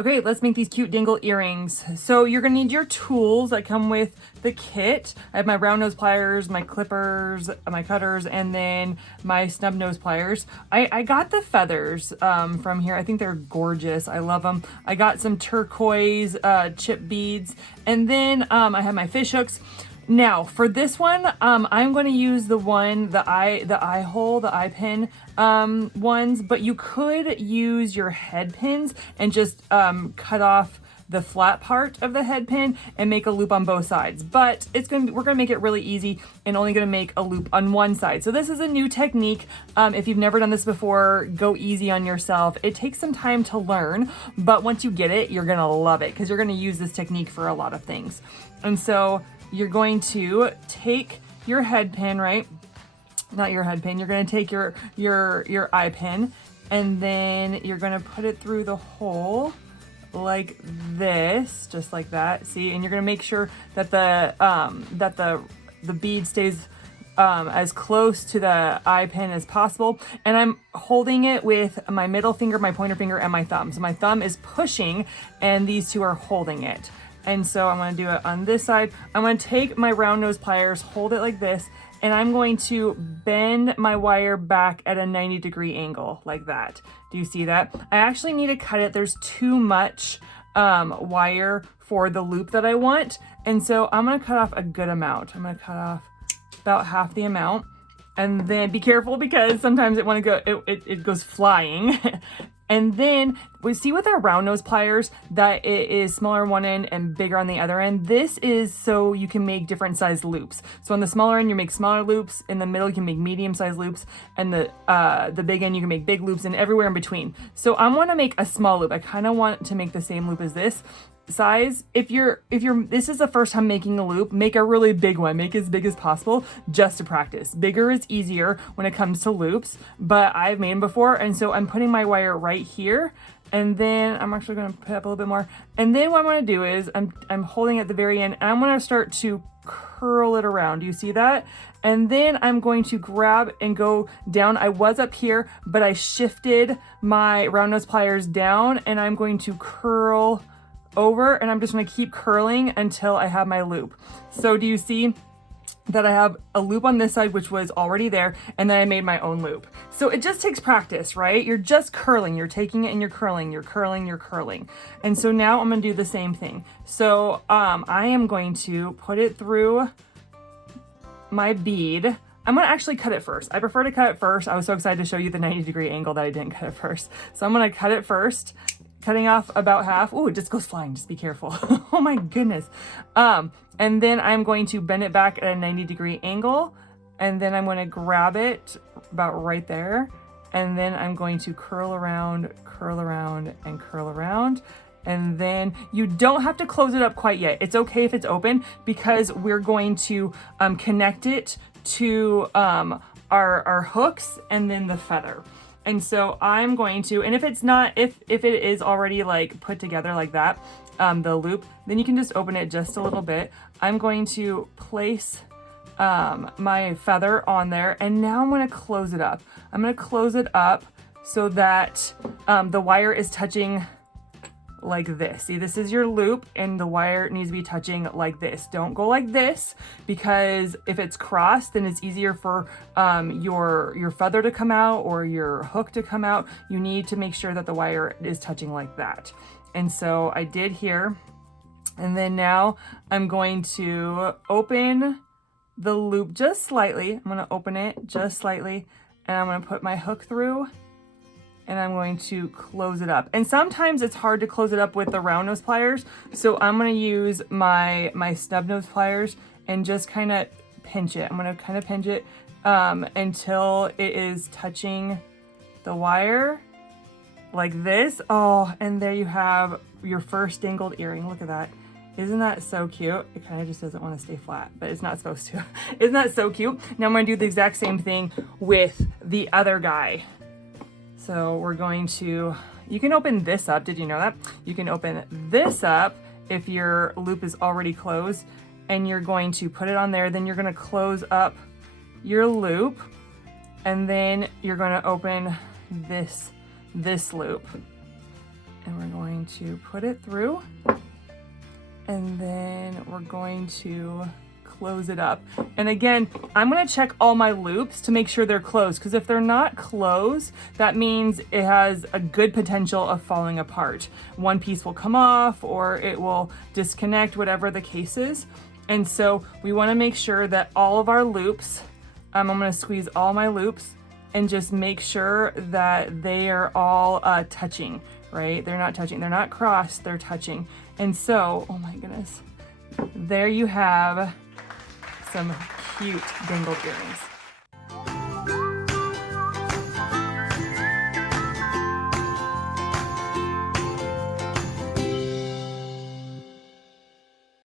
Okay, let's make these cute dingle earrings. So you're gonna need your tools that come with the kit. I have my round nose pliers, my clippers, my cutters, and then my snub nose pliers. I got the feathers from here. I think they're gorgeous. I love them. I got some turquoise chip beads, and then I have my fish hooks. Now for this one, I'm going to use the eye pin ones, but you could use your head pins and just cut off the flat part of the head pin and make a loop on both sides. But we're gonna make it really easy and only gonna make a loop on one side. So this is a new technique. If you've never done this before, go easy on yourself. It takes some time to learn, but once you get it, you're gonna love it because you're gonna use this technique for a lot of things. And so you're going to take your head pin, right? Not your head pin. You're going to take your eye pin, and then you're going to put it through the hole like this, just like that. See, and you're going to make sure that the bead stays as close to the eye pin as possible. And I'm holding it with my middle finger, my pointer finger, and my thumb. So my thumb is pushing, and these two are holding it. And so I'm going to do it on this side. I'm going to take my round nose pliers, hold it like this, and I'm going to bend my wire back at a 90-degree angle like that. Do you see that? I actually need to cut it. There's too much wire for the loop that I want. And so I'm going to cut off a good amount. I'm going to cut off about half the amount. And then be careful because sometimes it goes flying. And then we see with our round nose pliers that it is smaller on one end and bigger on the other end. This is so you can make different sized loops. So on the smaller end, you make smaller loops. In the middle, you can make medium sized loops. And the big end, you can make big loops, and everywhere in between. So I want to make a small loop. I kind of want to make the same loop as this size. If this is the first time making a loop, make a really big one. Make as big as possible just to practice. Bigger is easier when it comes to loops, but I've made them before. And so I'm putting my wire right here, and then I'm actually going to put up a little bit more. And then what I'm going to do is I'm holding at the very end, and I'm going to start to curl it around. Do you see that? And then I'm going to grab and go down. I was up here, but I shifted my round nose pliers down, and I'm going to curl over, and I'm just going to keep curling until I have my loop. So do you see that I have a loop on this side, which was already there, and then I made my own loop. So it just takes practice, right? You're just curling, you're taking it and you're curling, you're curling, you're curling. And so now I'm going to do the same thing. So I am going to put it through my bead. I'm going to actually cut it first. I prefer to cut it first. I was so excited to show you the 90-degree angle that I didn't cut it first. So I'm going to cut it first, cutting off about half. Oh, it just goes flying. Just be careful. Oh my goodness. And then I'm going to bend it back at a 90-degree angle. And then I'm going to grab it about right there. And then I'm going to curl around, and curl around. And then you don't have to close it up quite yet. It's okay if it's open because we're going to connect it to our hooks and then the feather. And so I'm going to, and if it's not, if it is already like put together like that, the loop, then you can just open it just a little bit. I'm going to place my feather on there, and now I'm going to close it up. I'm going to close it up so that the wire is touching like this. See, this is your loop, and the wire needs to be touching like this. Don't go like this, because if it's crossed, then it's easier for your feather to come out or your hook to come out. You need to make sure that the wire is touching like that. And so I did here. And then now I'm going to open the loop just slightly. I'm going to open it just slightly, and I'm going to put my hook through, and I'm going to close it up. And sometimes it's hard to close it up with the round nose pliers. So I'm going to use my snub nose pliers and just kind of pinch it. I'm going to kind of pinch it until it is touching the wire like this. Oh, and there you have your first dangled earring. Look at that. Isn't that so cute? It kind of just doesn't want to stay flat, but it's not supposed to. Isn't that so cute? Now I'm going to do the exact same thing with the other guy. So we're going to, you can open this up. Did you know that? You can open this up if your loop is already closed, and you're going to put it on there. Then you're going to close up your loop, and then you're going to open this loop. And we're going to put it through, and then we're going to close it up. And again, I'm going to check all my loops to make sure they're closed, because if they're not closed, that means it has a good potential of falling apart. One piece will come off or it will disconnect, whatever the case is. And so we want to make sure that all of our loops, I'm going to squeeze all my loops and just make sure that they are all touching, right? They're not touching, they're not crossed, they're touching. And so, oh my goodness, there you have some cute dangled earrings.